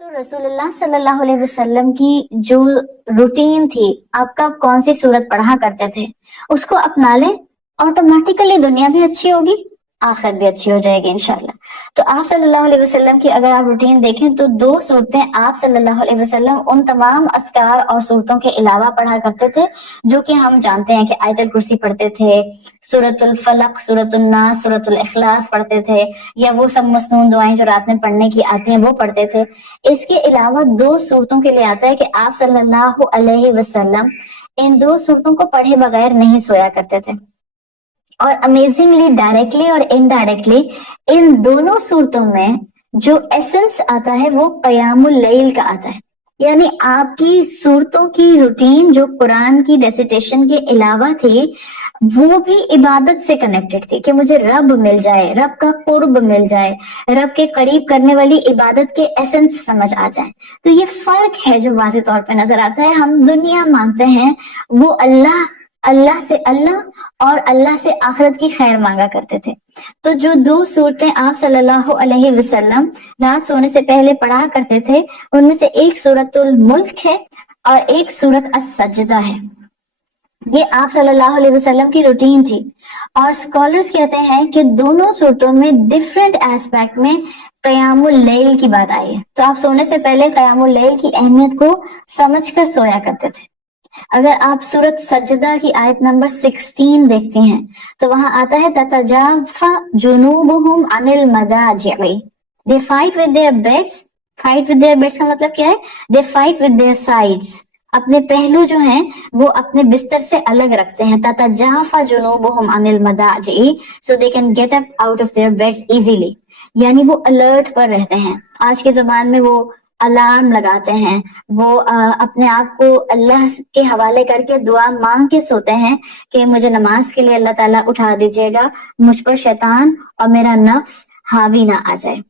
तो रसूलुल्लाह सल्लल्लाहु अलैहि वसल्लम की जो रूटीन थी, आप कब कौन सी सूरत पढ़ा करते थे, उसको अपना लें, ऑटोमेटिकली दुनिया भी अच्छी होगी, आखिरत भी अच्छी हो जाएगी इंशाल्लाह। तो आप सल्लल्लाहु अलैहि वसल्लम की अगर आप रूटीन देखें तो 2 सूरतें आप सल्लल्लाहु अलैहि वसल्लम उन तमाम अस्कार और सूरतों के अलावा पढ़ा करते थे जो कि हम जानते हैं कि आयतल कुर्सी पढ़ते थे, सूरतुल फलक, सूरतुल नास, सूरतुल इखलास पढ़ते थे, या वो सब मसनून दुआएं जो रात में पढ़ने की आती हैं वो पढ़ते थे। इसके अलावा 2 सूरतों के लिए आता है कि आप सल्लल्लाहु अलैहि वसल्लम इन 2 सूरतों को पढ़े बगैर नहीं सोया करते थे। और अमेजिंगली डायरेक्टली और इनडायरेक्टली इन दोनों सूरतों में जो एसेंस आता है वो क़यामुल लैल का आता है। यानी आपकी सूरतों की रूटीन जो कुरान की रेसिटेशन के अलावा थी वो भी इबादत से कनेक्टेड थी कि मुझे रब मिल जाए, रब का कुर्ब मिल जाए, रब के करीब करने वाली इबादत के एसेंस समझ आ जाए। तो ये फर्क है जो वाज़ेह तौर पे नजर आता है। हम दुनिया मांगते हैं, वो अल्लाह से अल्लाह और अल्लाह से आखिरत की खैर मांगा करते थे। तो जो 2 सूरतें आप सल्लल्लाहु अलैहि वसल्लम रात सोने से पहले पढ़ा करते थे उनमें से एक सूरतुल मुल्क है और एक सूरत अस-सजदा है। ये आप सल्लल्लाहु अलैहि वसल्लम की रूटीन थी और स्कॉलर्स कहते हैं कि दोनों सूरतों में डिफरेंट एस्पेक्ट में क़यामुल लैल की बात आई है। तो आप सोने से पहले क़यामुल लैल की अहमियत को समझकर सोया करते थे। अगर आप सूरत सजदा की आयत नंबर 16 देखती हैं तो वहां आता है ततजाफा जुनूबुहुम अनिल मदाजि'i, they fight with their beds. Fight with their beds का मतलब क्या है? They fight with their sides, अपने पहलू जो हैं वो अपने बिस्तर से अलग रखते हैं। ततजाफा जुनूबुहुम अनिल मदाजि'i, so they can get up out of their beds easily, यानी वो अलर्ट पर रहते हैं। आज के जमाने में वो अलार्म लगाते हैं, वो अपने आप को अल्लाह के हवाले करके दुआ मांग के सोते हैं कि मुझे नमाज के लिए अल्लाह ताला उठा दीजिएगा, मुझ पर शैतान और मेरा नफ्स हावी ना आ जाए।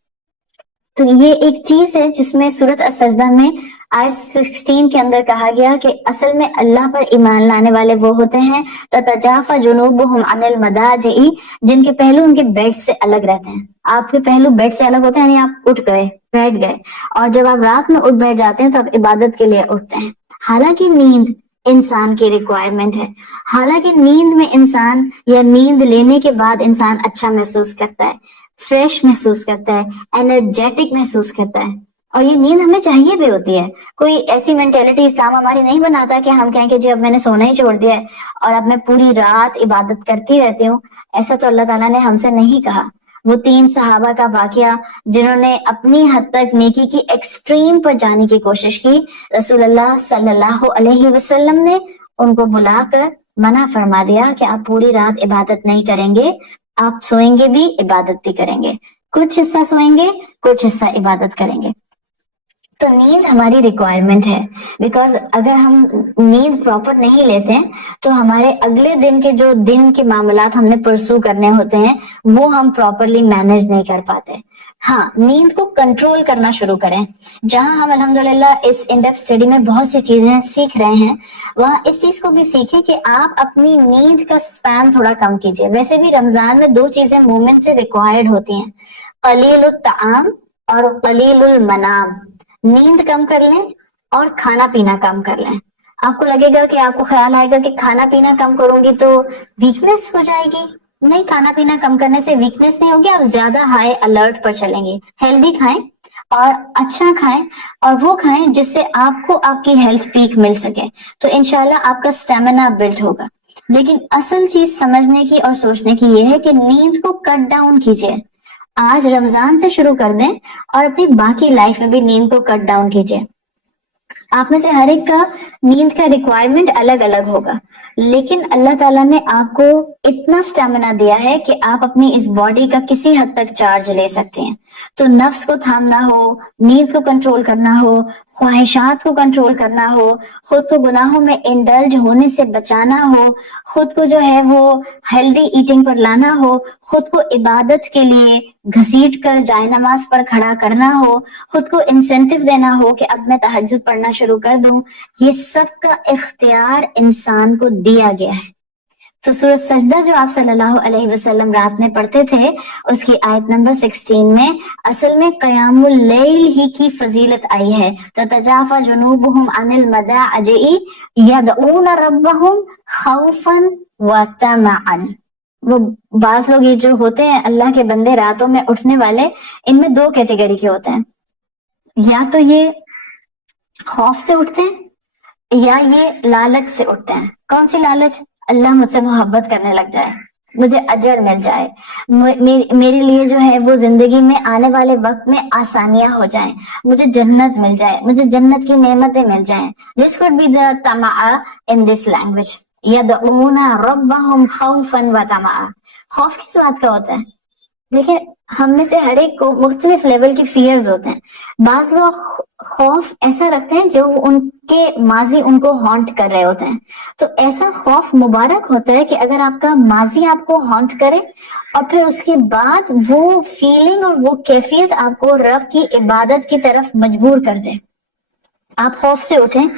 तो ये एक चीज है जिसमें सूरत अस-सजदा में आयत 16 के अंदर कहा गया कि असल में अल्लाह पर ईमान लाने वाले वो होते हैं ततजाफा जुनूबुहुम अनिल मदाजि'i, जिनके पहलू उनके बेड से अलग रहते हैं। आपके पहलू बेड से अलग होते हैं, यानी आप उठ गए, बैठ गए, और जब आप रात में उठ बैठ जाते हैं तो आप इबादत के लिए उठते हैं। हालांकि नींद इंसान की रिक्वायरमेंट है, हालांकि नींद में इंसान या नींद लेने के बाद इंसान अच्छा महसूस करता है, फ्रेश महसूस करता है, एनर्जेटिक महसूस करता है, और ये नींद हमें चाहिए भी होती है। कोई ऐसी मेंटेलिटी इस्लाम हमारी नहीं बनाता कि हम कहें कि जी अब मैंने सोना ही छोड़ दिया है और अब मैं पूरी रात इबादत करती रहती हूँ। ऐसा तो अल्लाह ताला ने हमसे नहीं कहा। वो 3 सहाबा का वाकया जिन्होंने अपनी हद तक नेकी की एक्सट्रीम पर जाने की कोशिश की, रसूलुल्लाह सल्लल्लाहु अलैहि वसल्लम ने उनको बुलाकर मना फरमा दिया कि आप पूरी रात इबादत नहीं करेंगे, आप सोएंगे भी इबादत भी करेंगे, कुछ हिस्सा सोएंगे कुछ हिस्सा इबादत करेंगे। तो नींद हमारी रिक्वायरमेंट है, बिकॉज अगर हम नींद प्रॉपर नहीं लेते हैं तो हमारे अगले दिन के जो दिन के मामलात हमने परसू करने होते हैं वो हम प्रॉपरली मैनेज नहीं कर पाते। हाँ, नींद को कंट्रोल करना शुरू करें। जहां हम अल्हम्दुलिल्लाह इस इन डेप्थ स्टडी में बहुत सी चीजें सीख रहे हैं, वहां इस चीज को भी सीखें कि आप अपनी नींद का स्पैन थोड़ा कम कीजिए। वैसे भी रमजान में 2 चीजें मोमेंट से रिक्वायर्ड होती हैं, कलीलुत ताआम और कलीलुल मनाम। नींद कम कर लें और खाना पीना कम कर लें। आपको लगेगा कि आपको ख्याल आएगा कि खाना पीना कम करूंगी तो वीकनेस हो जाएगी। नहीं, खाना पीना कम करने से वीकनेस नहीं होगी, आप ज्यादा हाई अलर्ट पर चलेंगे। हेल्दी खाएं और अच्छा खाएं, और वो खाएं जिससे आपको आपकी हेल्थ पीक मिल सके, तो इंशाल्लाह आपका स्टेमिना बिल्ड होगा। लेकिन असल चीज समझने की और सोचने की ये है कि नींद को कट डाउन कीजिए। आज रमजान से शुरू कर दें और अपनी बाकी लाइफ में भी नींद को कट डाउन कीजिए। आप में से हर एक का नींद का रिक्वायरमेंट अलग अलग होगा, लेकिन अल्लाह ताला ने आपको इतना स्टेमिना दिया है कि आप अपनी इस बॉडी का किसी हद तक चार्ज ले सकते हैं। तो नफ्स को थामना हो, नींद को कंट्रोल करना हो, ख्वाहिशात को कंट्रोल करना हो, खुद को गुनाहों में इंडल्ज होने से बचाना हो, खुद को जो है वो हेल्दी ईटिंग पर लाना हो, खुद को इबादत के लिए घसीट कर जाए नमाज पर खड़ा करना हो, खुद को इंसेंटिव देना हो कि अब मैं तहज्जुद पढ़ना शुरू कर दूं, ये सब का इख्तियार इंसान को दिया गया है। तो सूरत सजदा जो आप सल्लल्लाहु अलैहि वसल्लम रात में पढ़ते थे, उसकी आयत नंबर 16 में असल में क़यामुल लैल ही की फजीलत आई है। तो तजाफा जुनूबुहुम अनिल मदाअजी यदऊन रब्बहुम खौफन व तमअन। वो बाज लोग ये जो होते हैं अल्लाह के बंदे रातों में उठने वाले, इनमें दो कैटेगरी के होते हैं, या तो ये खौफ से उठते हैं या ये लालच से उठते हैं। कौन सी लालच? अल्लाह मुझसे मोहब्बत करने लग जाए, मुझे अजर मिल जाए, मेरे लिए जो है वो जिंदगी में आने वाले वक्त में आसानियां हो जाएं, मुझे जन्नत मिल जाए, मुझे जन्नत की नेमतें मिल जाएं। दिस कुड बी द तमा इन दिस लैंग्वेज, यदऊना रब्बहुम खौफन व तमा। खौफ किस बात का होता है? देखिए, हम में से हर एक को मुख्तलिफ लेवल के फियर्स होते हैं। बाज लोग खौफ ऐसा रखते हैं जो उनके माजी उनको हॉन्ट कर रहे होते हैं। तो ऐसा खौफ मुबारक होता है कि अगर आपका माजी आपको हॉन्ट करे और फिर उसके बाद वो फीलिंग और वो कैफियत आपको रब की इबादत की तरफ मजबूर कर दे। आप खौफ से उठें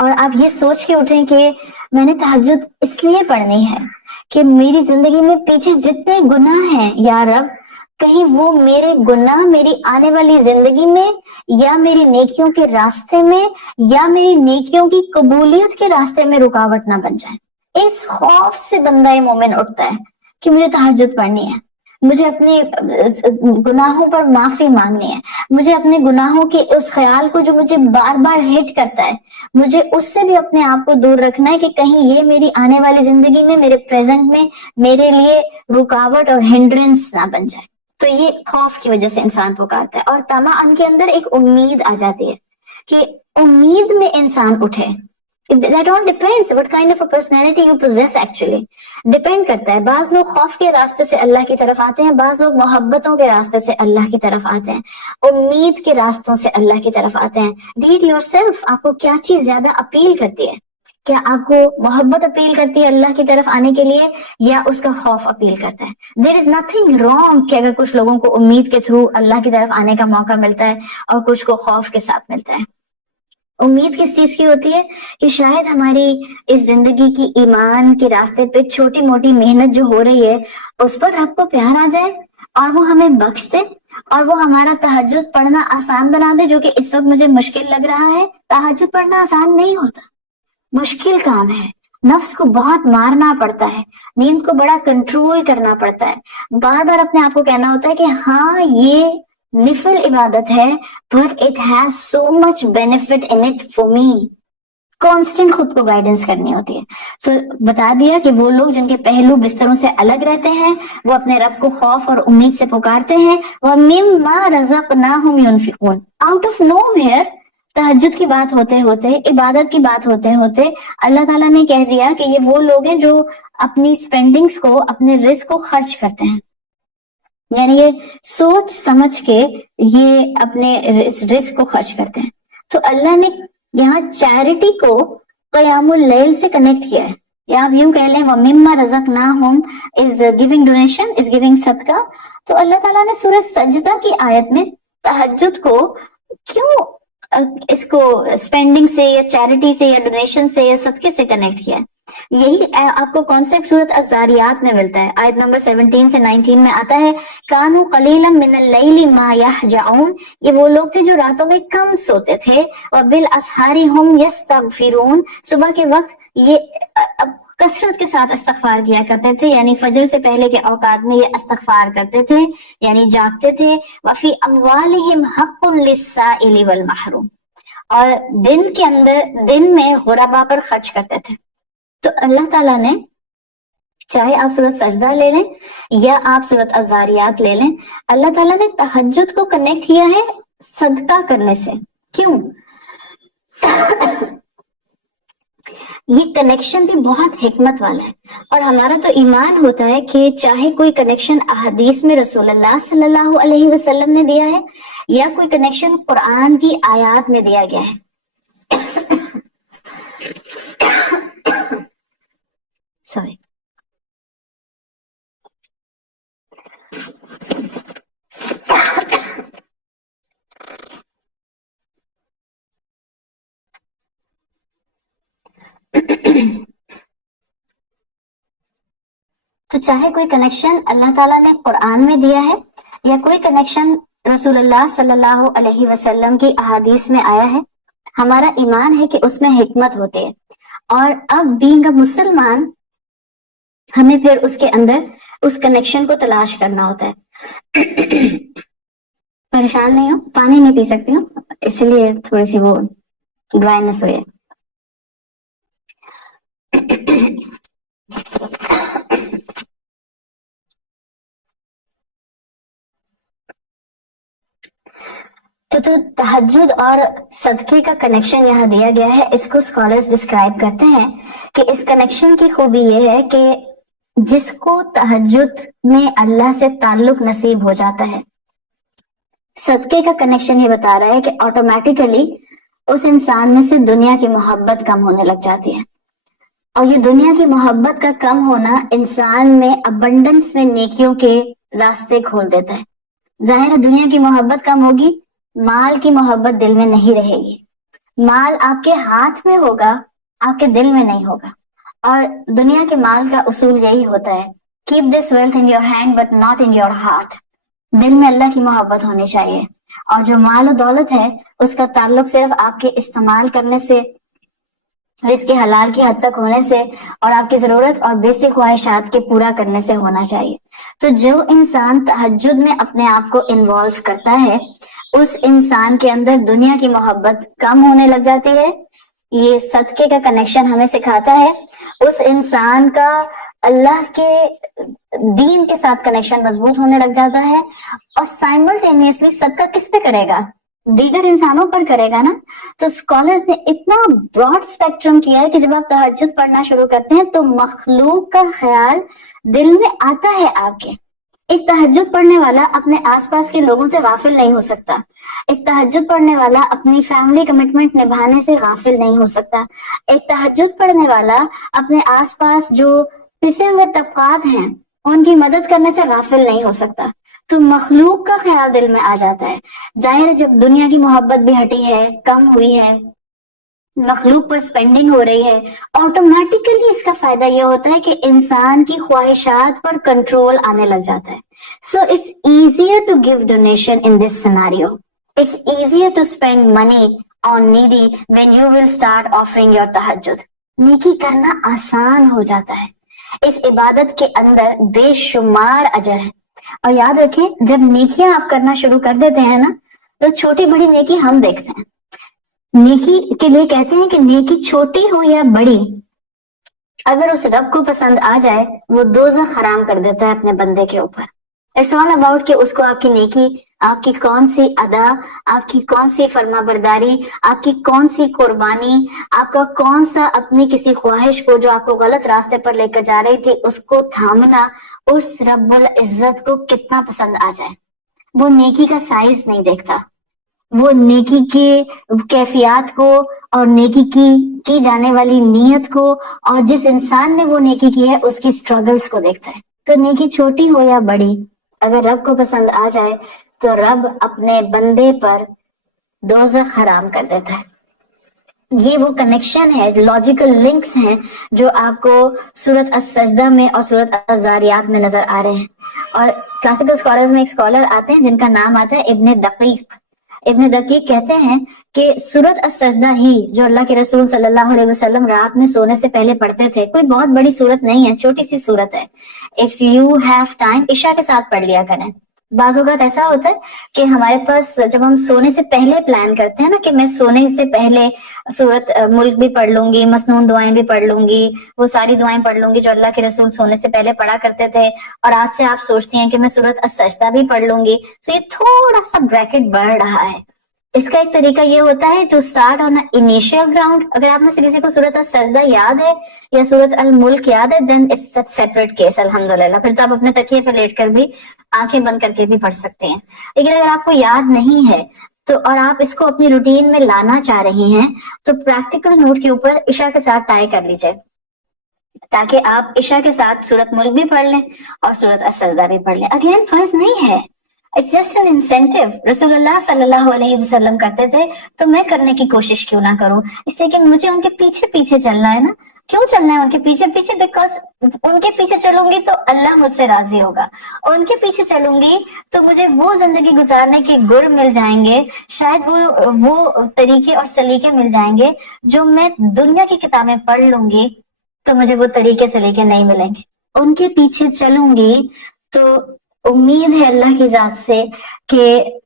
और आप ये सोच के उठें कि मैंने तहज्जुद इसलिए पढ़नी है कि मेरी जिंदगी में पीछे जितने गुनाह हैं या रब, कहीं वो मेरे गुनाह मेरी आने वाली जिंदगी में या मेरी नेकियों के रास्ते में या मेरी नेकियों की कबूलियत के रास्ते में रुकावट ना बन जाए। इस खौफ से बंदा मोमिन उठता है कि मुझे तहज्जुद पढ़नी है, मुझे अपने गुनाहों पर माफी मांगनी है, मुझे अपने गुनाहों के उस ख्याल को जो मुझे बार बार हिट करता है, मुझे उससे भी अपने आप को दूर रखना है कि कहीं ये मेरी आने वाली जिंदगी में, मेरे प्रेजेंट में मेरे लिए रुकावट और हिंड्रेंस ना बन जाए। तो ये खौफ की वजह से इंसान पुकारता है। और तमाअन के अंदर एक उम्मीद आ जाती है कि उम्मीद में इंसान उठे। That all depends what kind of a personality you possess actually. Depend करता है। बाज लोग खौफ के रास्ते से अल्लाह की तरफ आते हैं, बाज लोग मोहब्बतों के रास्ते से अल्लाह की तरफ आते हैं, उम्मीद के रास्तों से अल्लाह की तरफ आते हैं। रीड योरसेल्फ, आपको क्या चीज ज्यादा अपील करती है? क्या आपको मोहब्बत अपील करती है अल्लाह की तरफ आने के लिए, या उसका खौफ अपील करता है? देयर इज नथिंग रॉन्ग कि अगर कुछ लोगों को उम्मीद के थ्रू अल्लाह की तरफ आने का मौका मिलता है और कुछ को खौफ के साथ मिलता है। उम्मीद किस चीज की होती है? कि शायद हमारी इस जिंदगी की ईमान के रास्ते पे छोटी मोटी मेहनत जो हो रही है उस पर रब को प्यार आ जाए और वो हमें बख्श दे और वो हमारा तहज्जुद पढ़ना आसान बना दे, जो कि इस वक्त मुझे मुश्किल लग रहा है। तहज्जुद पढ़ना आसान नहीं होता, मुश्किल काम है, नफ्स को बहुत मारना पड़ता है, नींद को बड़ा कंट्रोल करना पड़ता है, बार बार अपने आप को कहना होता है कि हाँ ये निफल इबादत है, but it has so much benefit in it for me. Constant खुद को गाइडेंस करनी होती है। तो बता दिया कि वो लोग जिनके पहलू बिस्तरों से अलग रहते हैं वो अपने रब को खौफ और उम्मीद से पुकारते हैं। वह मिम्मा रज़क़नाहुम युनफिकून, आउट ऑफ नोवेयर तहज्जुद की बात होते होते, इबादत की बात होते होते अल्लाह ताला ने कह दिया कि ये वो लोग हैं जो अपनी स्पेंडिंग्स को, अपने रिस्क को खर्च करते हैं, यानी ये सोच समझ के ये अपने रिस्क को खर्च करते हैं। तो अल्लाह ने यहाँ चैरिटी को क़यामुल लैल से कनेक्ट किया है, या आप यूं कह लें वमिम्मा रज़क़नाहुम is giving donation, is giving सदका। तो अल्लाह ताला ने सूरह सजदा की आयत में तहज्जुद को क्यों इसको स्पेंडिंग से या चैरिटी से या डोनेशन से या सदके से कनेक्ट किया है? यही आपको कॉन्सेप्ट सूरत अज़ारियात में मिलता है। आयत नंबर 17 से 19 में आता है, कानू कलीलन मिनल लैली मा यहजऊन, ये वो लोग थे जो रातों में कम सोते थे, और बिल असहारी हुम यस्तगफिरून, सुबह के वक्त ये कसरत के साथ इस्तगफार किया करते थे, यानी फजर से पहले के औकात में ये इस्तगफार करते थे, यानी जागते थे। वफी अमवालिहिम हक़्क़ुन लिस्साइलि वल महरूम, और दिन के अंदर, दिन में गुरबा पर खर्च करते थे। तो अल्लाह ताला ने, चाहे आप सूरत सजदा ले लें या आप सूरत अज़ारियात ले लें, अल्लाह ताला ने तहज्जुद को कनेक्ट किया है सदका करने से। क्यों? ये कनेक्शन भी बहुत हिकमत वाला है, और हमारा तो ईमान होता है कि चाहे कोई कनेक्शन अहदीस में रसूलुल्लाह सल्लल्लाहु अलैहि वसल्लम ने दिया है या कोई कनेक्शन कुरान की आयत में दिया गया है। सॉरी, تو چاہے کوئی کنیکشن اللہ تعالیٰ نے قرآن میں دیا ہے یا کوئی کنیکشن رسول اللہ صلی اللہ علیہ وسلم کی احادیث میں آیا ہے، ہمارا ایمان ہے کہ اس میں حکمت ہوتی ہے. اور اب بینگ اے مسلمان ہمیں پھر اس کے اندر اس کنیکشن کو تلاش کرنا ہوتا ہے. پریشان نہیں ہو، پانی نہیں پی سکتی ہوں اسی لیے تھوڑی سی وہ ڈرائنس ہوئی ہے. تو تہجد اور صدقے کا کنیکشن یہاں دیا گیا ہے. اس کو اسکالرز ڈسکرائب کرتے ہیں کہ اس کنیکشن کی خوبی یہ ہے کہ جس کو تہجد میں اللہ سے تعلق نصیب ہو جاتا ہے، صدقے کا کنیکشن یہ بتا رہا ہے کہ آٹومیٹیکلی اس انسان میں سے دنیا کی محبت کم ہونے لگ جاتی ہے. اور یہ دنیا کی محبت کا کم ہونا انسان میں ابنڈنس میں نیکیوں کے راستے کھول دیتا ہے. ظاہر ہے دنیا کی محبت کم ہوگی، مال کی محبت دل میں نہیں رہے گی. مال آپ کے ہاتھ میں ہوگا، آپ کے دل میں نہیں ہوگا. اور دنیا کے مال کا اصول یہی ہوتا ہے، keep this wealth in your hand but not in your heart. دل میں اللہ کی محبت ہونی چاہیے. اور جو مال و دولت ہے اس کا تعلق صرف آپ کے استعمال کرنے سے، رزق حلال کی حد تک ہونے سے اور آپ کی ضرورت اور بیسک خواہشات کے پورا کرنے سے ہونا چاہیے. تو جو انسان تہجد میں اپنے آپ کو انوالو کرتا ہے اس انسان کے اندر دنیا کی محبت کم ہونے لگ جاتی ہے. یہ صدقے کا کنیکشن ہمیں سکھاتا ہے اس انسان کا اللہ کے دین کے ساتھ کنیکشن مضبوط ہونے لگ جاتا ہے. اور سائملٹینیسلی صدقہ کس پہ کرے گا؟ دیگر انسانوں پر کرے گا نا. تو اسکالرز نے اتنا براڈ اسپیکٹرم کیا ہے کہ جب آپ تہجد پڑھنا شروع کرتے ہیں تو مخلوق کا خیال دل میں آتا ہے آپ کے. ایک تہجد پڑھنے والا اپنے آس پاس کے لوگوں سے غافل نہیں ہو سکتا. ایک تہجد پڑھنے والا اپنی فیملی کمٹمنٹ نبھانے سے غافل نہیں ہو سکتا. ایک تہجد پڑھنے والا اپنے آس پاس جو پسے ہوئے طبقات ہیں ان کی مدد کرنے سے غافل نہیں ہو سکتا. تو مخلوق کا خیال دل میں آ جاتا ہے. ظاہر ہے جب دنیا کی محبت بھی ہٹی ہے، کم ہوئی ہے، مخلوق پر سپینڈنگ ہو رہی ہے، آٹومیٹیکلی اس کا فائدہ یہ ہوتا ہے کہ انسان کی خواہشات پر کنٹرول آنے لگ جاتا ہے. So it's easier to give donation in this scenario. It's easier to spend money on needy when you will start offering your تہجد. نیکی کرنا آسان ہو جاتا ہے. اس عبادت کے اندر بے شمار اجر ہے. اور یاد رکھیں جب نیکیاں آپ کرنا شروع کر دیتے ہیں نا تو چھوٹی بڑی نیکی ہم دیکھتے ہیں. نیکی کے لیے کہتے ہیں کہ نیکی چھوٹی ہو یا بڑی، اگر اس رب کو پسند آ جائے وہ دوزخ حرام کر دیتا ہے اپنے بندے کے اوپر. اٹس آل اباؤٹ کہ اس کو آپ کی نیکی، آپ کی کون سی ادا، آپ کی کون سی فرما برداری، آپ کی کون سی قربانی، آپ کا کون سا اپنی کسی خواہش کو جو آپ کو غلط راستے پر لے کر جا رہی تھی اس کو تھامنا اس رب العزت کو کتنا پسند آ جائے. وہ نیکی کا سائز نہیں دیکھتا، وہ نیکی کے کیفیات کو اور نیکی کی جانے والی نیت کو اور جس انسان نے وہ نیکی کی ہے اس کی سٹرگلز کو دیکھتا ہے. تو نیکی چھوٹی ہو یا بڑی اگر رب کو پسند آ جائے تو رب اپنے بندے پر دوزخ حرام کر دیتا ہے. یہ وہ کنیکشن ہے، لاجیکل لنکس ہیں جو آپ کو سورۃ السجدہ میں اور سورۃ الذاریات میں نظر آ رہے ہیں. اور کلاسیکل اسکالرز میں ایک اسکالر آتے ہیں جن کا نام آتا ہے ابن دقیق. ابن دقیق کہتے ہیں کہ سورۃ السجدہ ہی جو اللہ کے رسول صلی اللہ علیہ وسلم رات میں سونے سے پہلے پڑھتے تھے، کوئی بہت بڑی سورت نہیں ہے، چھوٹی سی سورت ہے. اف یو ہیو ٹائم عشاء کے ساتھ پڑھ لیا کریں. بعض اوقات ایسا ہوتا ہے کہ ہمارے پاس جب ہم سونے سے پہلے پلان کرتے ہیں نا کہ میں سونے سے پہلے سورت ملک بھی پڑھ لوں گی، مسنون دعائیں بھی پڑھ لوں گی، وہ ساری دعائیں پڑھ لوں گی جو اللہ کے رسول سونے سے پہلے پڑھا کرتے تھے، اور آج سے آپ سوچتی ہیں کہ میں سورت السجدہ بھی پڑھ لوں گی. تو یہ تھوڑا سا بریکٹ بڑھ رہا ہے. اس کا ایک طریقہ یہ ہوتا ہے to start on initial ground. اگر آپ میں سے کسی کو سورت السجدہ یاد ہے یا سورت الملک یاد ہے دین اٹس اے سیپریٹ کیس الحمدللہ. پھر تو آپ اپنے تکیے پہ لیٹ کر بھی آنکھیں بند کر کے بھی پڑھ سکتے ہیں. لیکن اگر آپ کو یاد نہیں ہے تو اور آپ اس کو اپنی روٹین میں لانا چاہ رہی ہیں تو پریکٹیکل نوٹ کے اوپر عشاء کے ساتھ ٹائی کر لیجئے تاکہ آپ عشاء کے ساتھ سورت ملک بھی پڑھ لیں اور سورت السجدہ بھی پڑھ لیں. اگین فرض نہیں ہے، اٹس جسٹ این انسینٹیو. رسول اللہ صلی اللہ علیہ وسلم کرتے تھے تو میں کرنے کی کوشش کیوں نہ کروں، اس لیے کہ مجھے ان کے پیچھے پیچھے چلنا ہے نا. क्यों चलना है उनके पीछे पीछे? बिकॉज उनके पीछे चलूंगी तो अल्लाह मुझसे राजी होगा, उनके पीछे चलूंगी तो मुझे वो जिंदगी गुजारने के गुर मिल जाएंगे, शायद वो तरीके और सलीके मिल जाएंगे जो मैं दुनिया की किताबें पढ़ लूंगी तो मुझे वो तरीके सलीके नहीं मिलेंगे। उनके पीछे चलूंगी तो उम्मीद है अल्लाह की जात से कि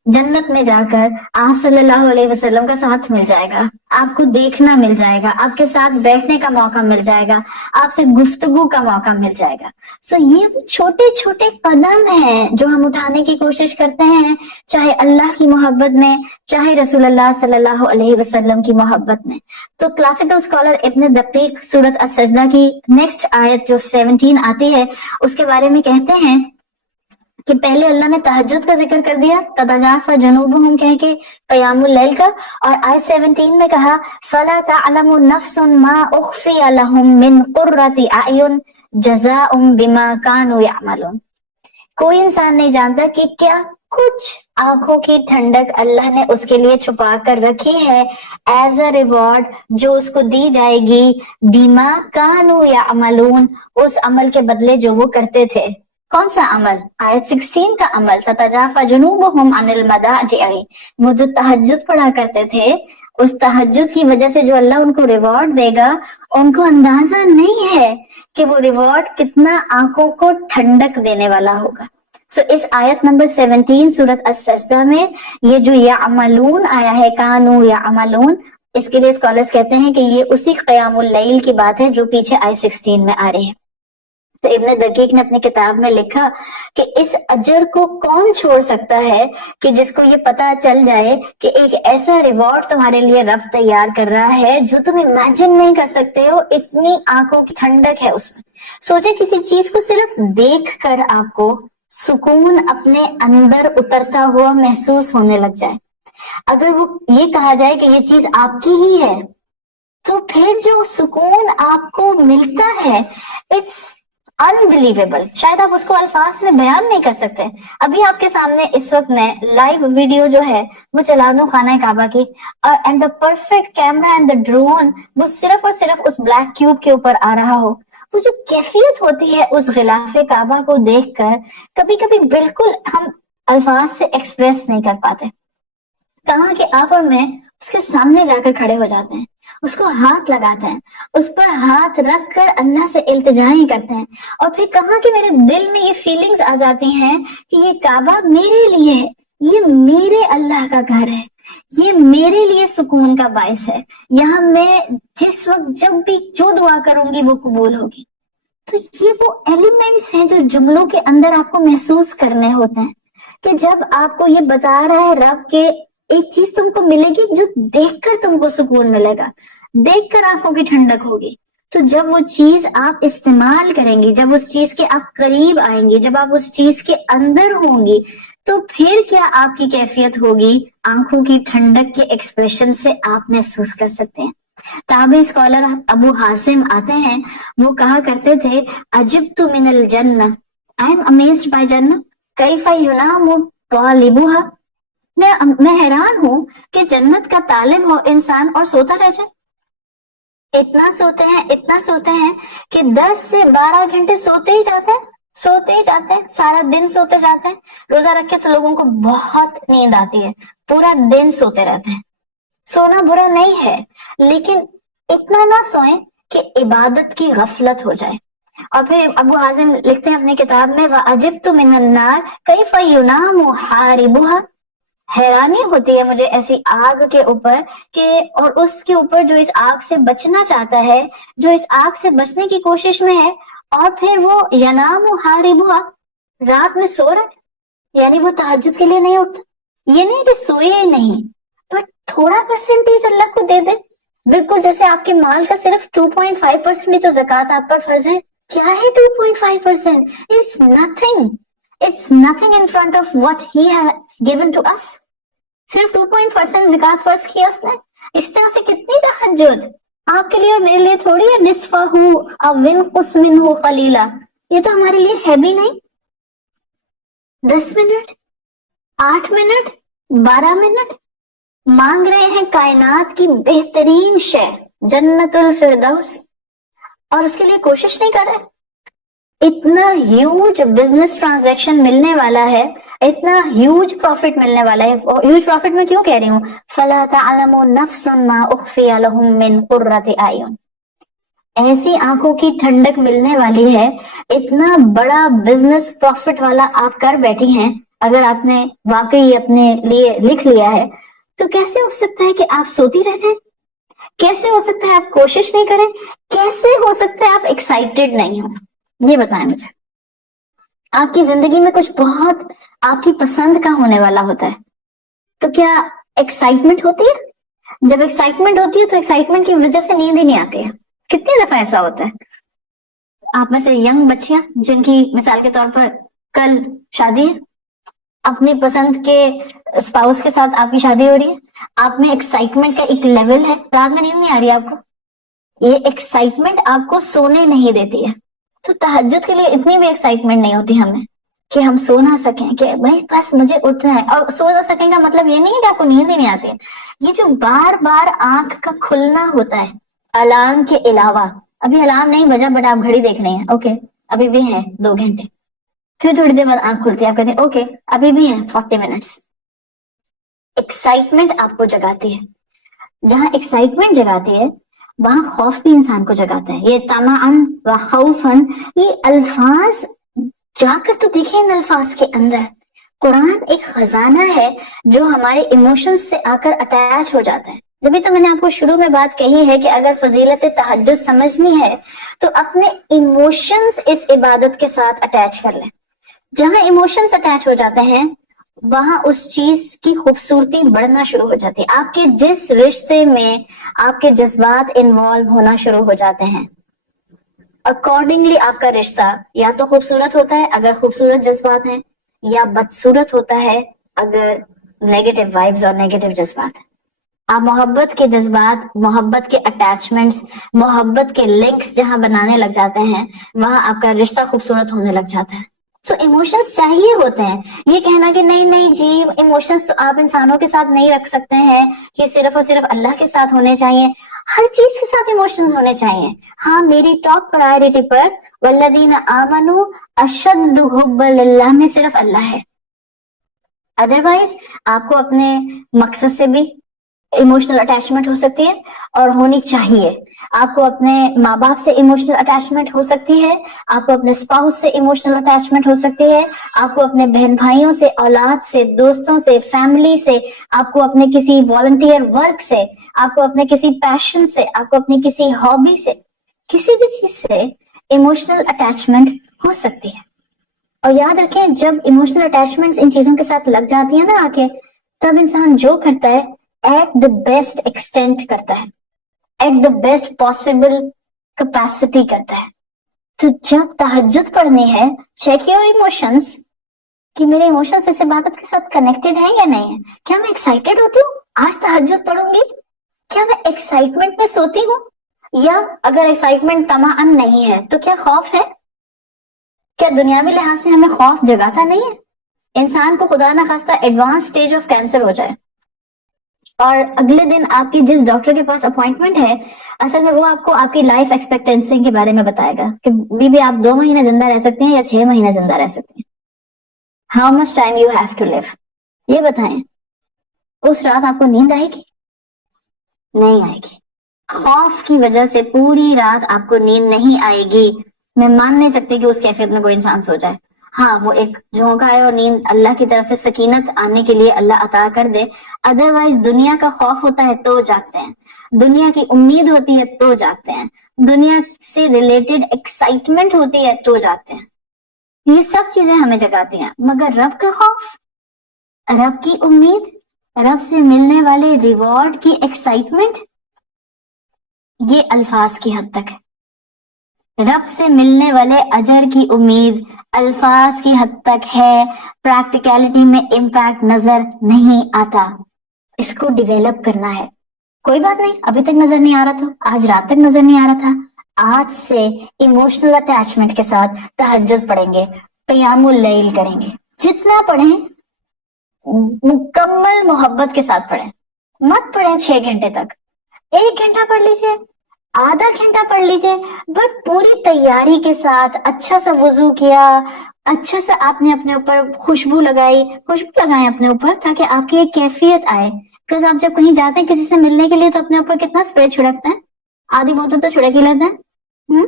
जन्नत में जाकर आप सल्लल्लाहु अलैहि वसल्लम का साथ मिल जाएगा, आपको देखना मिल जाएगा, आपके साथ बैठने का मौका मिल जाएगा, आपसे गुफ्तगू का मौका मिल जाएगा। सो ये छोटे छोटे कदम हैं जो हम उठाने की कोशिश करते हैं, चाहे अल्लाह की मोहब्बत में, चाहे रसूलुल्लाह सल्लल्लाहु अलैहि वसल्लम की मोहब्बत में। तो क्लासिकल स्कॉलर इब्न दकीक सूरत अस-सजदा की नेक्स्ट आयत जो 17 आती है उसके बारे में कहते हैं कि पहले अल्लाह ने तहज्जुद का जिक्र कर दिया, ततजाफा जुनूबुहुम कह के क़यामुल लैल का, और आयत 17 में कहा फला तअलमु नफ्सुन मा उख्फिया लहुम मिन कुर्रति अयुन जज़ाउम बिमा कानू यअमलून। कोई इंसान नहीं जानता कि क्या कुछ आंखों की ठंडक अल्लाह ने उसके लिए छुपा कर रखी है एज अ रिवॉर्ड जो उसको दी जाएगी, बिमा कानू यअमलून, उस अमल के बदले जो वो करते थे। कौन सा अमल? आयत 16 का अमल, ततजाफा जुनूबुहुम अनिल मदाजि'i, वो जो तहज्जुद पढ़ा करते थे, उस तहज्जुद की वजह से जो अल्लाह उनको रिवॉर्ड देगा, उनको अंदाजा नहीं है कि वो रिवॉर्ड कितना आंखों को ठंडक देने वाला होगा। सो इस आयत नंबर 17 सूरत अस-सजदा में ये जो यअमलून आया है, कानू यअमलून, इसके लिए स्कॉलर्स कहते हैं कि ये उसी क़यामुल लैल की बात है जो पीछे आयत 16 में आ रही है। तो इब्न दकीक ने अपनी किताब में लिखा कि इस अजर को कौन छोड़ सकता है कि जिसको ये पता चल जाए कि एक ऐसा रिवॉर्ड तुम्हारे लिए रब तैयार कर रहा है जो तुम इमेजिन नहीं कर सकते हो, इतनी आंखों की ठंडक है उसमें। सोचे किसी चीज को सिर्फ देख कर आपको सुकून अपने अंदर उतरता हुआ महसूस होने लग जाए, अगर वो ये कहा जाए कि ये चीज आपकी ही है, तो फिर जो सुकून आपको मिलता है इट्स अनबिलीवेबल, शायद आप उसको अल्फाज में बयान नहीं कर सकते। अभी आपके सामने इस वक्त मैं लाइव वीडियो जो है वो चला दूं खाना काबा की, और and the perfect camera and the drone वो सिर्फ और सिर्फ उस ब्लैक क्यूब के ऊपर आ रहा हो, वो जो कैफियत होती है उस गिलाफे काबा को देखकर कभी कभी बिल्कुल हम अल्फाज से एक्सप्रेस नहीं कर पाते। कहाँ कि आप और मैं उसके सामने जाकर खड़े हो जाते हैं, उसको हाथ लगाते हैं, उस पर हाथ रख कर अल्लाह से इल्तिजाएं करते हैं, और फिर कहाँ कि मेरे दिल में ये फीलिंग्स आ जाती हैं कि ये काबा मेरे लिए है, ये मेरे अल्लाह का घर है, ये मेरे लिए सुकून का बायस है, यहाँ मैं जिस वक्त जब भी जो दुआ करूंगी वो कबूल होगी। तो ये वो एलिमेंट्स हैं जो जुमलों के अंदर आपको महसूस करने होते हैं कि जब आपको ये बता रहा है रब के एक चीज तुमको मिलेगी जो देखकर तुमको सुकून मिलेगा, देखकर आंखों की ठंडक होगी, तो जब वो चीज आप इस्तेमाल करेंगी, जब उस चीज के आप करीब आएंगी, जब आप उस चीज के अंदर होंगी, तो फिर क्या आपकी कैफियत होगी, आंखों की ठंडक के एक्सप्रेशन से आप महसूस कर सकते हैं। ताबी स्कॉलर अबू हासिम आते हैं, वो कहा करते थे अजिब्तु मिनल जन्नह, आई एम अमेज्ड बाय जन्नह, कैफा युनामु तालिबुहा, मैं हैरान हूं कि जन्नत का तालिब हो इंसान और सोता रह जाए। इतना सोते हैं कि 10 से 12 घंटे सोते ही जाते हैं, सारा दिन सोते जाते हैं। रोजा रख के तो लोगों को बहुत नींद आती है, पूरा दिन सोते रहते हैं। सोना बुरा नहीं है, लेकिन इतना ना सोएं कि इबादत की गफलत हो जाए। और फिर अबू हाजिम लिखते हैं अपनी किताब में, व अजिब्तु मिनन नार कैफा युनामु हारिबुहा, हैरानी होती है मुझे ऐसी आग के ऊपर कि, और उसके ऊपर जो इस आग से बचना चाहता है, जो इस आग से बचने की कोशिश में है, और फिर वो यनामु हारिबुहा, रात में सो रहा है, यानी वो तहज्जुद के लिए नहीं उठता। ये नहीं कि सोए ही नहीं, पर थोड़ा परसेंटेज अल्लाह को दे दे, बिल्कुल जैसे आपके माल का सिर्फ 2.5% ही तो ज़कात आप पर फर्ज है। क्या है 2.5%? It's nothing, it's nothing in front of what he has given to us. सिर्फ 2.5% ज़कात फर्ज किया उसने। इस तरह से कितनी तहज्जुद आपके लिए और मेरे लिए थोड़ी है, निस्फहू अव विनकुस मिनहु कलीला, ये तो हमारे लिए है भी नहीं। 10 मिनट, 8 मिनट, 12 मिनट मांग रहे हैं कायनात की बेहतरीन शय जन्नतुल फिरदौस, और उसके लिए कोशिश नहीं कर रहे। इतना ह्यूज बिजनेस ट्रांजैक्शन मिलने वाला है, इतना ह्यूज प्रॉफिट मिलने वाला है। ह्यूज प्रॉफिट में क्यों कह रही हूँ, फला तअलमु नफ्सुन मा उख्फिया लहुम मिन कुर्रति आयुन, ऐसी आंखों की ठंडक मिलने वाली है। इतना बड़ा बिजनेस प्रॉफिट वाला आप कर बैठी हैं, अगर आपने वाकई अपने लिए लिख लिया है, तो कैसे हो सकता है कि आप सोती रह जाए? कैसे हो सकता है आप कोशिश नहीं करें? कैसे हो सकता है आप एक्साइटेड नहीं हो? ये बताएं मुझे। आपकी जिंदगी में कुछ बहुत आपकी पसंद का होने वाला होता है, तो क्या एक्साइटमेंट होती है? जब एक्साइटमेंट होती है तो एक्साइटमेंट की वजह से नींद ही नहीं आती है। कितनी दफा ऐसा होता है? आप में से यंग बच्चियां जिनकी मिसाल के तौर पर कल शादी है, अपनी पसंद के स्पाउस के साथ आपकी शादी हो रही है, आप में एक्साइटमेंट का एक लेवल है, रात में नींद नहीं आ रही आपको, ये एक्साइटमेंट आपको सोने नहीं देती है। तो तहज्जुद के लिए इतनी भी एक्साइटमेंट नहीं होती हमें कि हम सो ना सकें, कि भाई बस मुझे उठना है। और सो ना सकें का मतलब ये नहीं है कि आपको नींद ही नहीं आती है। ये जो बार बार आंख का खुलना होता है अलार्म के अलावा, अभी अलार्म नहीं बजा बट आप घड़ी देख रहे हैं, ओके अभी भी है 2 घंटे, फिर थोड़ी देर बाद आंख खुलती है, आप कहते हैं ओके अभी भी है 40 मिनट्स। एक्साइटमेंट आपको जगाती है। जहां एक्साइटमेंट जगाती है वहां खौफ भी इंसान को जगाता है। ये तमाअन व खौफन, ये अल्फाज जाकर तो देखिए इन अल्फाज के अंदर। कुरान एक खजाना है जो हमारे इमोशंस से आकर अटैच हो जाता है। जब तो मैंने आपको शुरू में बात कही है कि अगर फजीलत तहज्जुद समझनी है तो अपने इमोशंस इस इबादत के साथ अटैच कर लें। जहां इमोशंस अटैच हो जाते हैं वहां उस चीज की खूबसूरती बढ़ना शुरू हो जाती है। आपके जिस रिश्ते में आपके जज्बात इन्वॉल्व होना शुरू हो जाते हैं, अकॉर्डिंगली आपका रिश्ता या तो खूबसूरत होता है अगर खूबसूरत जज्बात हैं, या बदसूरत होता है अगर नेगेटिव वाइब्स और नेगेटिव जज्बात हैं। आप मोहब्बत के जज्बात, मोहब्बत के अटैचमेंट्स, मोहब्बत के लिंक्स जहां बनाने लग जाते हैं वहां आपका रिश्ता खूबसूरत होने लग जाता है। सो इमोशंस चाहिए होते हैं। ये कहना कि नहीं नहीं जी इमोशंस तो आप इंसानों के साथ नहीं रख सकते हैं, कि सिर्फ और सिर्फ अल्लाह के साथ होने चाहिए, हर चीज के साथ इमोशंस होने चाहिए। हाँ, मेरी टॉप प्रायोरिटी पर वल्लदीना आमनू अशद्दु हुब्बन लिल्लाह में सिर्फ अल्लाह है। अदरवाइज आपको अपने मकसद से भी इमोशनल अटैचमेंट हो सकती है और होनी चाहिए। आपको अपने माँ बाप से इमोशनल अटैचमेंट हो सकती है, आपको अपने स्पाउस से इमोशनल अटैचमेंट हो सकती है, आपको अपने बहन भाइयों से, औलाद से, दोस्तों से, फैमिली से, आपको अपने किसी वॉलंटियर वर्क से, आपको अपने किसी पैशन से, आपको अपनी किसी हॉबी से, किसी भी चीज से इमोशनल अटैचमेंट हो सकती है। और याद रखें जब इमोशनल अटैचमेंट्स इन चीजों के साथ लग जाती है ना आके, तब इंसान जो करता है एट द बेस्ट एक्सटेंट करता है, at the best possible capacity करता है। तो जब तहज्जुद पढ़नी है, चेक योर इमोशंस कि मेरे इमोशंस इस इबादत के साथ कनेक्टेड है या नहीं है। क्या मैं एक्साइटेड होती हूँ आज तहज्जुद पढ़ूंगी? क्या मैं एक्साइटमेंट में सोती हूँ? या अगर एक्साइटमेंट तमाअन नहीं है तो क्या खौफ है? क्या दुनियावी लिहाज से हमें खौफ जगाता नहीं है? इंसान को खुदा ना खास्ता एडवांस स्टेज ऑफ कैंसर हो जाए और अगले दिन आपकी जिस डॉक्टर के पास अपॉइंटमेंट है, असल में वो आपको आपकी लाइफ एक्सपेक्टेंसी के बारे में बताएगा कि बीबी आप 2 महीने जिंदा रह सकती हैं या 6 महीने जिंदा रह सकती हैं। How much time you have to live, ये बताएं। उस रात आपको नींद आएगी? नहीं आएगी। खौफ की वजह से पूरी रात आपको नींद नहीं आएगी। मैं मान नहीं सकती कि उस कैफियत में कोई इंसान सो जाए। हाँ, वो एक झोंका है और नींद अल्लाह की तरफ से सकीनत आने के लिए अल्लाह अता कर दे। अदरवाइज दुनिया का खौफ होता है तो जागते हैं, दुनिया की उम्मीद होती है तो जागते हैं, दुनिया से रिलेटेड एक्साइटमेंट होती है तो जागते हैं। ये सब चीजें हमें जगाती हैं, मगर रब का खौफ, रब की उम्मीद, रब से मिलने वाले रिवॉर्ड की एक्साइटमेंट, ये अल्फाज की हद तक है। रब से मिलने वाले अजर की उम्मीद अल्फाज की हद तक है, प्रैक्टिकलिटी में इम्पैक्ट नजर नहीं आता। इसको डिवेलप करना है। कोई बात नहीं, अभी तक नजर नहीं आ रहा था, आज रात तक नजर नहीं आ रहा था, आज से इमोशनल अटैचमेंट के साथ तहज्जुद पढ़ेंगे, क़ियामुल लैल करेंगे। जितना पढ़ें मुकम्मल मोहब्बत के साथ पढ़ें, मत पढ़ें 6 घंटे तक, 1 घंटा पढ़ लीजिए। आधा घंटा पढ़ लीजिए, बट पूरी तैयारी के साथ अच्छा सा वुजू किया, अच्छा से आपने अपने ऊपर खुशबू लगाए अपने ऊपर, ताकि आपकी एक कैफियत आए। बिकॉज आप जब कहीं जाते हैं किसी से मिलने के लिए तो अपने ऊपर कितना स्प्रे छिड़कते हैं, आधी बोतल तो छिड़क ही लेते हैं।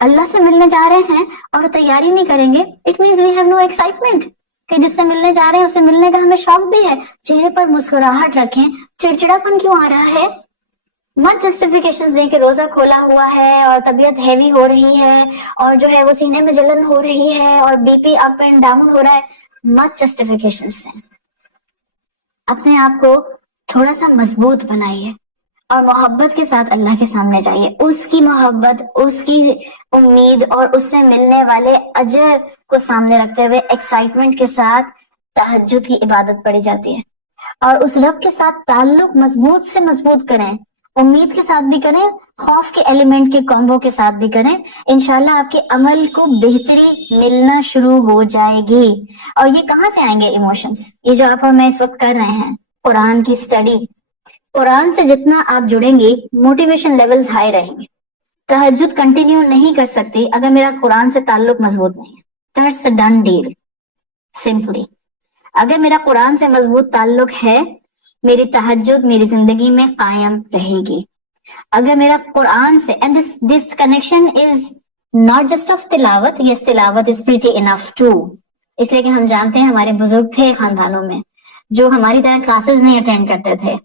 अल्लाह से मिलने जा रहे हैं और तैयारी नहीं करेंगे, it means we have no excitement कि जिससे मिलने जा रहे हैं उससे मिलने का हमें शौक भी है। चेहरे पर मुस्कुराहट रखें, चिड़चिड़ापन क्यों आ रहा है? मत जस्टिफिकेशन दें कि रोजा खोला हुआ है और तबीयत हैवी हो रही है और जो है वो सीने में जलन हो रही है और बीपी अप एंड डाउन हो रहा है। मत जस्टिफिकेशन दें, अपने आप को थोड़ा सा मजबूत बनाइए और मोहब्बत के साथ अल्लाह के सामने जाइए। उसकी मोहब्बत, उसकी उम्मीद और उससे मिलने वाले अजर को सामने रखते हुए एक्साइटमेंट के साथ तहज्जुद की इबादत पढ़ी जाती है। और उस रब के साथ ताल्लुक मजबूत से मजबूत करें, उम्मीद के साथ भी करें, खौफ के एलिमेंट के कॉम्बो के साथ भी करें। इंशाल्लाह आपके अमल को बेहतरी मिलना शुरू हो जाएगी। और ये कहाँ से आएंगे इमोशंस? ये जो आप और मैं इस वक्त कर रहे हैं, कुरान की स्टडी, कुरान से जितना आप जुड़ेंगे मोटिवेशन लेवल्स हाई रहेंगे। तहज्जुद कंटिन्यू नहीं कर सकती अगर मेरा कुरान से ताल्लुक मजबूत नहीं है। That's a done deal. Simply अगर मेरा कुरान से मजबूत ताल्लुक है, मेरी तहज्जुद मेरी जिंदगी में कायम रहेगी। अगर मेरा कुरान से, and this connection is not just of तिलावत, यस तिलावत इज प्रीटी इनफ टू, इसलिए कि हम जानते हैं हमारे बुजुर्ग थे खानदानों में जो हमारी तरह क्लासेस नहीं अटेंड करते थे,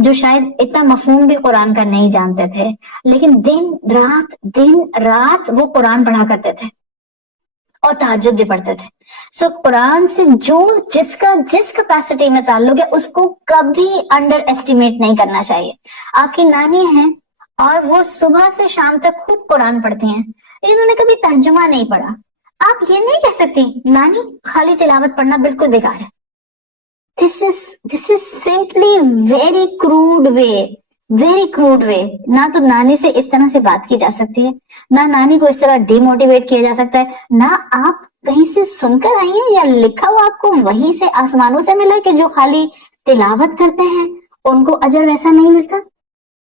जो शायद इतना मफहूम भी कुरान का नहीं जानते थे, लेकिन दिन रात वो कुरान पढ़ा करते थे और तहज्जुद भी पढ़ते थे। सो कुरान से जो जिसका जिस कैपेसिटी में ताल्लुक है उसको कभी अंडर एस्टिमेट नहीं करना चाहिए। आपकी नानी है और वो सुबह से शाम तक खूब कुरान पढ़ती हैं, लेकिन उन्होंने कभी तर्जुमा नहीं पढ़ा। आप ये नहीं कह सकती नानी खाली तिलावत पढ़ना बिल्कुल बेकार है। This is simply very crude way. ना तो नानी से इस तरह से बात की जा सकती है, ना नानी को इस तरह डिमोटिवेट किया जा सकता है, ना आप कहीं से सुनकर आई हैं या लिखा हुआ आपको वहीं से आसमानों से मिला कि जो खाली तिलावत करते हैं उनको अजर वैसा नहीं मिलता।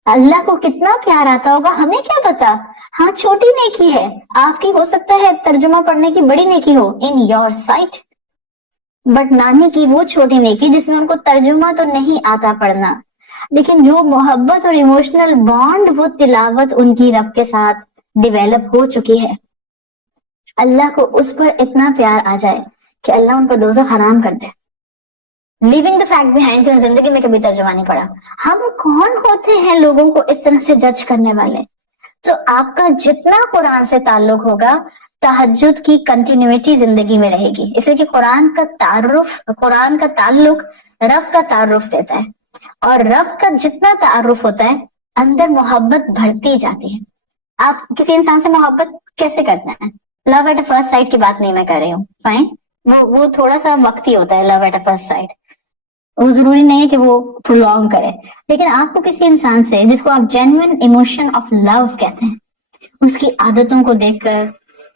अल्लाह को कितना प्यार आता होगा हमें क्या पता। हाँ, छोटी नेकी है, आपकी हो सकता है तर्जुमा पढ़ने की बड़ी नेकी हो इन योर साइट, बट नानी की वो छोटी नेकी जिसमें उनको तर्जुमा तो नहीं आता पढ़ना, लेकिन जो मोहब्बत और इमोशनल बॉन्ड वो तिलावत उनकी रब के साथ डिवेलप हो चुकी है, अल्लाह को उस पर इतना प्यार आ जाए कि अल्लाह उन पर दोज़ख हराम कर दे। लिविंग द फैक्ट बिहाइंड कि जिंदगी में कभी तर्जुमा नहीं पढ़ा। हम कौन होते हैं लोगों को इस तरह से जज करने वाले? तो आपका जितना कुरान से ताल्लुक होगा, तहज्जुद की कंटिन्यूटी जिंदगी में रहेगी। इसलिए कि कुरान का ताल्लुक रब का तारुफ देता है, और रब का जितना तारुफ होता है अंदर मोहब्बत बढ़ती जाती है। आप किसी इंसान से मोहब्बत कैसे करते हैं? Love at a first sight की बात नहीं मैं कर रही हूँ, फाइन, वो थोड़ा सा वक्ती होता है। Love at a first sight वो जरूरी नहीं है कि वो प्रोलॉन्ग करे, लेकिन आपको किसी इंसान से जिसको आप जेन्युइन इमोशन ऑफ लव कहते हैं, उसकी आदतों को देखकर,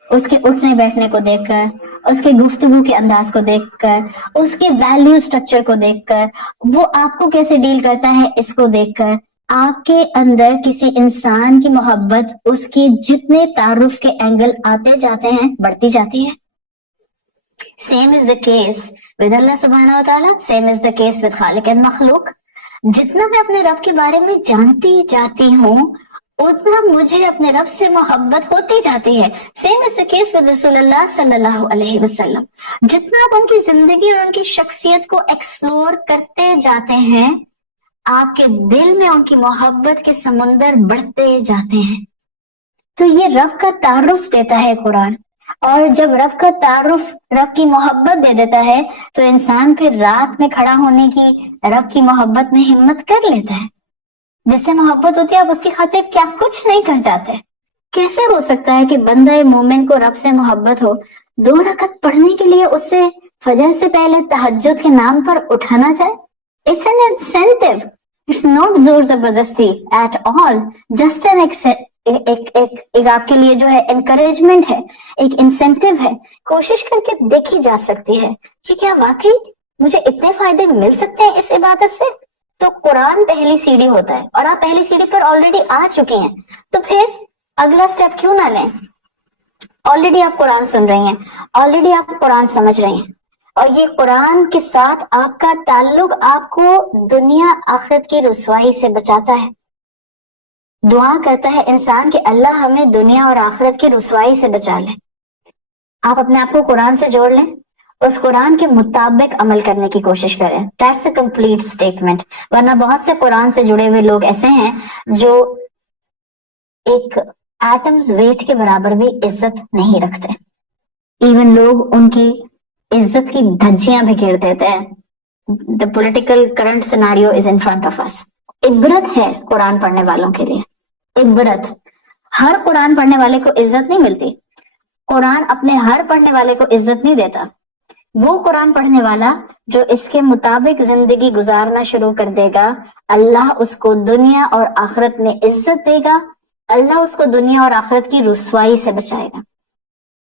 उसके उठने बैठने को देखकर, उसके गुफ्तगू के अंदाज को देखकर, उसके वैल्यू स्ट्रक्चर को देखकर, वो आपको कैसे डील करता है इसको देखकर, आपके अंदर किसी इंसान की मोहब्बत, उसकी जितने तारुफ के एंगल आते जाते हैं बढ़ती जाती है। Same is the case with अल्लाह सुब्हानहू व तआला, same is the case with खालिक एंड मखलूक। जितना मैं अपने रब के बारे में जानती जाती हूँ उतना मुझे अपने रब से मोहब्बत होती जाती है। Same is the case with रसूलुल्लाह सल्लल्लाहु अलैहि वसल्लम। जितना आप उनकी जिंदगी और उनकी शख्सियत को एक्सप्लोर करते जाते हैं, आपके दिल में उनकी मोहब्बत के समुंदर बढ़ते जाते हैं। तो ये रब का तारुफ देता है कुरान, और जब रब का तारुफ, रब की मोहब्बत दे देता है तो इंसान फिर रात में खड़ा होने की, रब की मोहब्बत में हिम्मत कर लेता है। जिससे मोहब्बत होती है आप उसकी खातिर क्या कुछ नहीं कर जाते। कैसे हो सकता है कि बंदा मोमिन को रब से मोहब्बत हो, 2 रकत पढ़ने के लिए उससे फजर से पहले तहज्जुद के नाम पर उठाना जाए? It's an incentive, it's not जोर जबरदस्ती एट ऑल, जस्ट एन एक आपके लिए जो है एनकरेजमेंट है, एक इंसेंटिव है। कोशिश करके देखी जा सकती है कि क्या वाकई मुझे इतने फायदे मिल सकते हैं इस इबादत से। تو قرآن پہلی سیڑھی ہوتا ہے اور آپ پہلی سیڑھی پر آلریڈی آ چکے ہیں، تو پھر اگلا سٹیپ کیوں نہ لیں؟ آلریڈی آپ قرآن سن رہی ہیں، آلریڈی آپ قرآن سمجھ رہی ہیں، اور یہ قرآن کے ساتھ آپ کا تعلق آپ کو دنیا آخرت کی رسوائی سے بچاتا ہے۔ دعا کرتا ہے انسان کہ اللہ ہمیں دنیا اور آخرت کی رسوائی سے بچا لے۔ آپ اپنے آپ کو قرآن سے جوڑ لیں، اس قرآن کے مطابق عمل کرنے کی کوشش کریں۔ That's a complete statement۔ ورنہ بہت سے قرآن سے جڑے ہوئے لوگ ایسے ہیں جو ایک ایٹمز ویٹ کے برابر بھی عزت نہیں رکھتے، ایون لوگ ان کی عزت کی دھجیاں بکھیر دیتے ہیں۔ The political current scenario is in front of us۔ عبرت ہے قرآن پڑھنے والوں کے لیے، عبرت۔ ہر قرآن پڑھنے والے کو عزت نہیں ملتی، قرآن اپنے ہر پڑھنے والے کو عزت نہیں دیتا۔ وہ قرآن پڑھنے والا جو اس کے مطابق زندگی گزارنا شروع کر دے گا، اللہ اس کو دنیا اور آخرت میں عزت دے گا، اللہ اس کو دنیا اور آخرت کی رسوائی سے بچائے گا۔